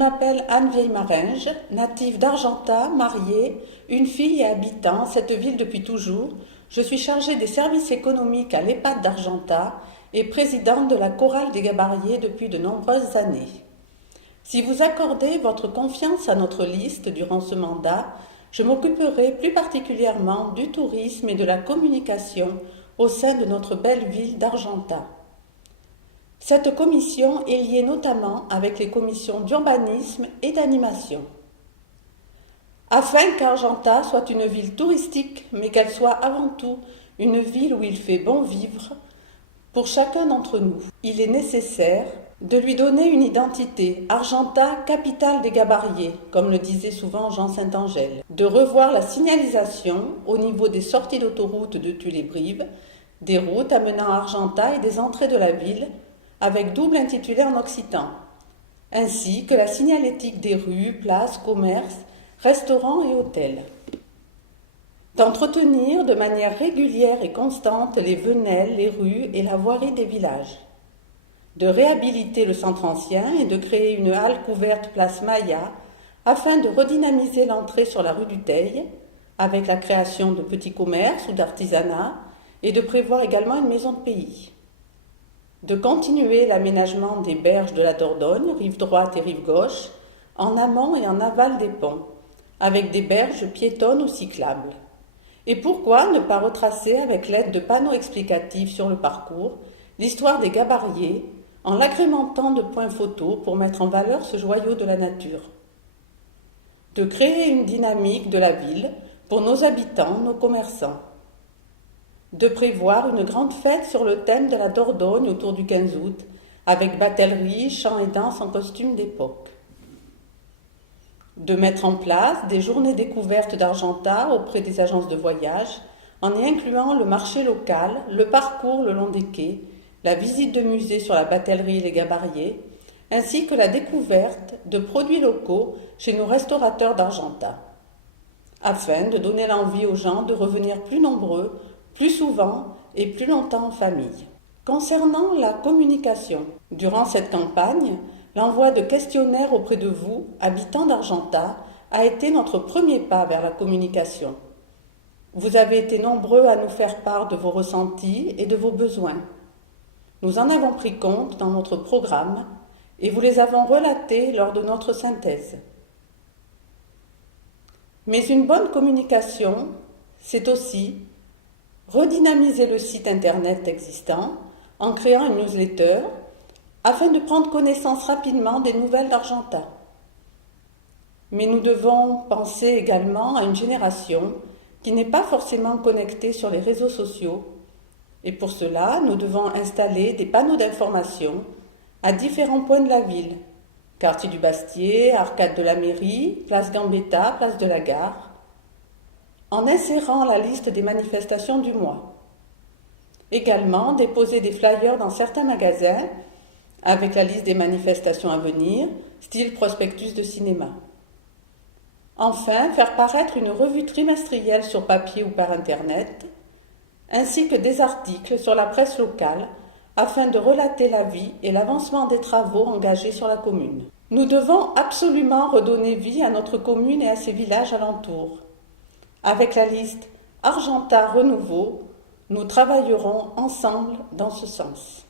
m'appelle Anne Vieille-Maringe, native d'Argentat, mariée, une fille et habitant cette ville depuis toujours. Je suis chargée des services économiques à l'EHPAD d'Argentat et présidente de la chorale des Gabariers depuis de nombreuses années. Si vous accordez votre confiance à notre liste durant ce mandat, je m'occuperai plus particulièrement du tourisme et de la communication au sein de notre belle ville d'Argentat. Cette commission est liée notamment avec les commissions d'urbanisme et d'animation. Afin qu'Argentat soit une ville touristique, mais qu'elle soit avant tout une ville où il fait bon vivre, pour chacun d'entre nous, il est nécessaire de lui donner une identité, Argentat, capitale des Gabariers, comme le disait souvent Jean Saint-Angèle, de revoir la signalisation au niveau des sorties d'autoroute de Tulle-et-Brive, des routes amenant à Argentat et des entrées de la ville, avec double intitulé en occitan, ainsi que la signalétique des rues, places, commerces, restaurants et hôtels. D'entretenir de manière régulière et constante les venelles, les rues et la voirie des villages. De réhabiliter le centre ancien et de créer une halle couverte place Maya afin de redynamiser l'entrée sur la rue du Teil avec la création de petits commerces ou d'artisanat et de prévoir également une maison de pays. De continuer l'aménagement des berges de la Dordogne, rive droite et rive gauche, en amont et en aval des ponts, avec des berges piétonnes ou cyclables. Et pourquoi ne pas retracer avec l'aide de panneaux explicatifs sur le parcours l'histoire des Gabariers en l'agrémentant de points photos pour mettre en valeur ce joyau de la nature. De créer une dynamique de la ville pour nos habitants, nos commerçants. De prévoir une grande fête sur le thème de la Dordogne autour du 15 août, avec batellerie, chants et danse en costume d'époque. De mettre en place des journées découvertes d'Argentat auprès des agences de voyage, en y incluant le marché local, le parcours le long des quais, la visite de musées sur la batellerie et les Gabariers, ainsi que la découverte de produits locaux chez nos restaurateurs d'Argentat, afin de donner l'envie aux gens de revenir plus nombreux, plus souvent et plus longtemps en famille. Concernant la communication, durant cette campagne, l'envoi de questionnaires auprès de vous, habitants d'Argentat, a été notre premier pas vers la communication. Vous avez été nombreux à nous faire part de vos ressentis et de vos besoins. Nous en avons pris compte dans notre programme et vous les avons relatés lors de notre synthèse. Mais une bonne communication, c'est aussi redynamiser le site internet existant en créant une newsletter afin de prendre connaissance rapidement des nouvelles d'Argentat. Mais nous devons penser également à une génération qui n'est pas forcément connectée sur les réseaux sociaux et pour cela, nous devons installer des panneaux d'information à différents points de la ville, quartier du Bastier, arcade de la mairie, place Gambetta, place de la gare, en insérant la liste des manifestations du mois. Également, déposer des flyers dans certains magasins avec la liste des manifestations à venir, style prospectus de cinéma. Enfin, faire paraître une revue trimestrielle sur papier ou par Internet, ainsi que des articles sur la presse locale afin de relater la vie et l'avancement des travaux engagés sur la commune. Nous devons absolument redonner vie à notre commune et à ses villages alentours. Avec la liste Argentat Renouveau, nous travaillerons ensemble dans ce sens.